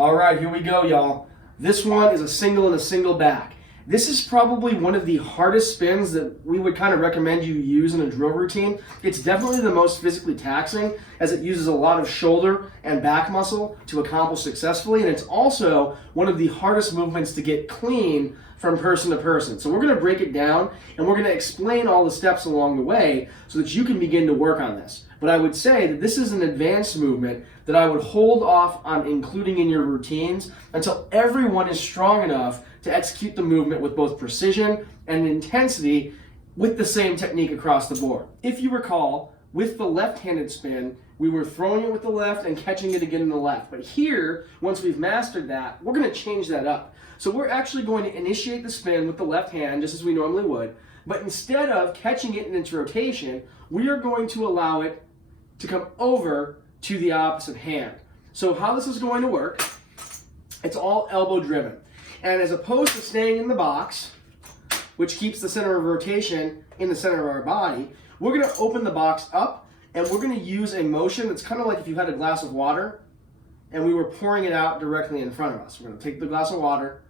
All right, here we go, y'all. This one is a single and a single back. This is probably one of the hardest spins that we would kind of recommend you use in a drill routine. It's definitely the most physically taxing as it uses a lot of shoulder and back muscle to accomplish successfully, and it's also one of the hardest movements to get clean from person to person. So we're going to break it down and we're going to explain all the steps along the way so that you can begin to work on this. But I would say that this is an advanced movement that I would hold off on including in your routines until everyone is strong enough to execute the movement with both precision and intensity with the same technique across the board. If you recall, with the left-handed spin, we were throwing it with the left and catching it again in the left. But here, once we've mastered that, we're going to change that up. So we're actually going to initiate the spin with the left hand, just as we normally would. But instead of catching it in its rotation, we are going to allow it to come over to the opposite hand. So how this is going to work, it's all elbow driven. And as opposed to staying in the box, which keeps the center of rotation in the center of our body, we're going to open the box up and we're going to use a motion that's kind of like if you had a glass of water and we were pouring it out directly in front of us. We're going to take the glass of water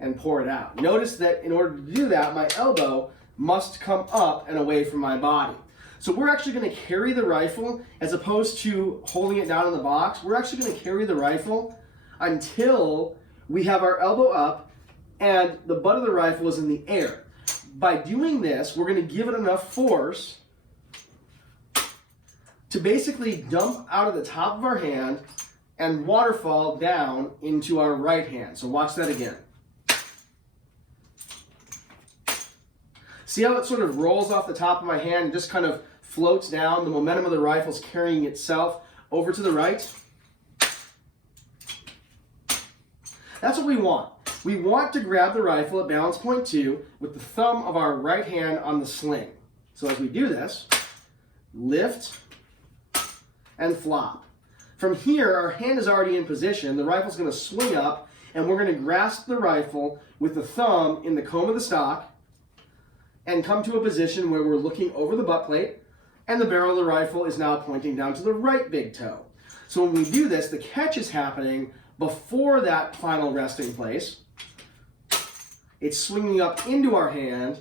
and pour it out. Notice that in order to do that, my elbow must come up and away from my body. So we're actually going to carry the rifle as opposed to holding it down in the box. We're actually going to carry the rifle until we have our elbow up and the butt of the rifle is in the air. By doing this, we're going to give it enough force to basically dump out of the top of our hand and waterfall down into our right hand. So watch that again. See how it sort of rolls off the top of my hand and just kind of floats down? The momentum of the rifle is carrying itself over to the right. That's what we want. We want to grab the rifle at balance point 2 with the thumb of our right hand on the sling. So as we do this, lift and flop. From here, our hand is already in position. The rifle's going to swing up and we're going to grasp the rifle with the thumb in the comb of the stock and come to a position where we're looking over the butt plate and the barrel of the rifle is now pointing down to the right big toe. So when we do this, the catch is happening before that final resting place. It's swinging up into our hand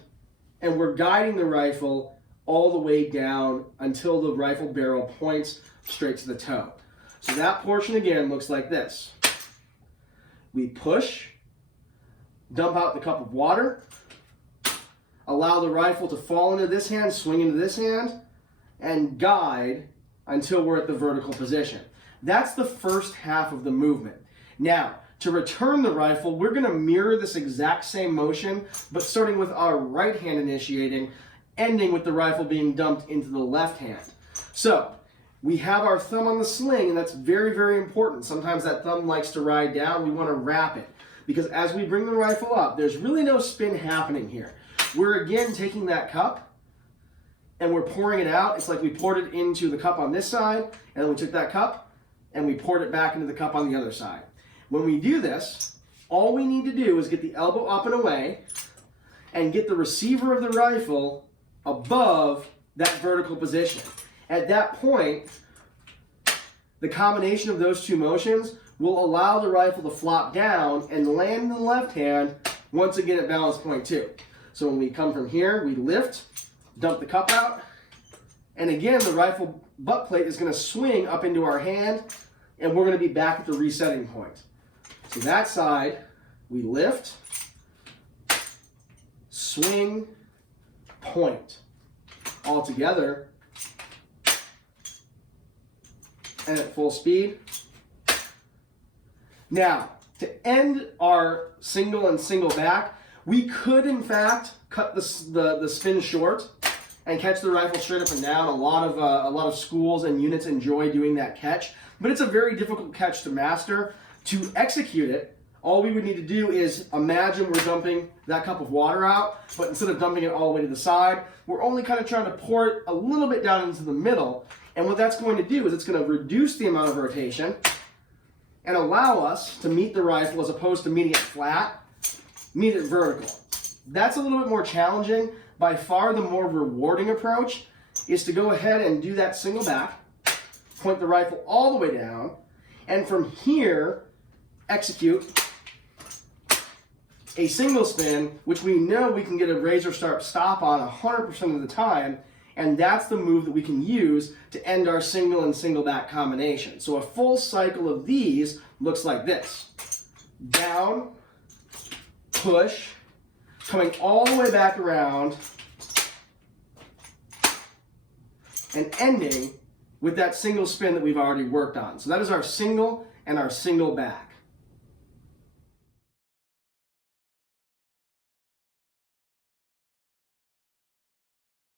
and we're guiding the rifle all the way down until the rifle barrel points straight to the toe. So that portion again looks like this. We push, dump out the cup of water, allow the rifle to fall into this hand, swing into this hand, and guide until we're at the vertical position. That's the first half of the movement. Now, to return the rifle, we're going to mirror this exact same motion, but starting with our right hand initiating, ending with the rifle being dumped into the left hand. So, we have our thumb on the sling, and that's very, very important. Sometimes that thumb likes to ride down. We want to wrap it, because as we bring the rifle up, there's really no spin happening here. We're again taking that cup and we're pouring it out. It's like we poured it into the cup on this side, and then we took that cup and we poured it back into the cup on the other side. When we do this, all we need to do is get the elbow up and away and get the receiver of the rifle above that vertical position. At that point, the combination of those two motions will allow the rifle to flop down and land in the left hand once again at balance point 2. So when we come from here, we lift, dump the cup out, and again, the rifle butt plate is going to swing up into our hand, and we're going to be back at the resetting point. So that side, we lift, swing, point, all together, and at full speed. Now, to end our single and single back, we could, in fact, cut the spin short and catch the rifle straight up and down. A lot of schools and units enjoy doing that catch, but it's a very difficult catch to master. To execute it, all we would need to do is imagine we're dumping that cup of water out, but instead of dumping it all the way to the side, we're only kind of trying to pour it a little bit down into the middle. And what that's going to do is it's going to reduce the amount of rotation and allow us to meet the rifle as opposed to meeting it flat, meet it vertical. That's a little bit more challenging. By far the more rewarding approach is to go ahead and do that single back, point the rifle all the way down, and from here, execute a single spin, which we know we can get a razor sharp stop on 100% of the time, and that's the move that we can use to end our single and single back combination. So a full cycle of these looks like this. Down, push, coming all the way back around, and ending with that single spin that we've already worked on. So that is our single and our single back.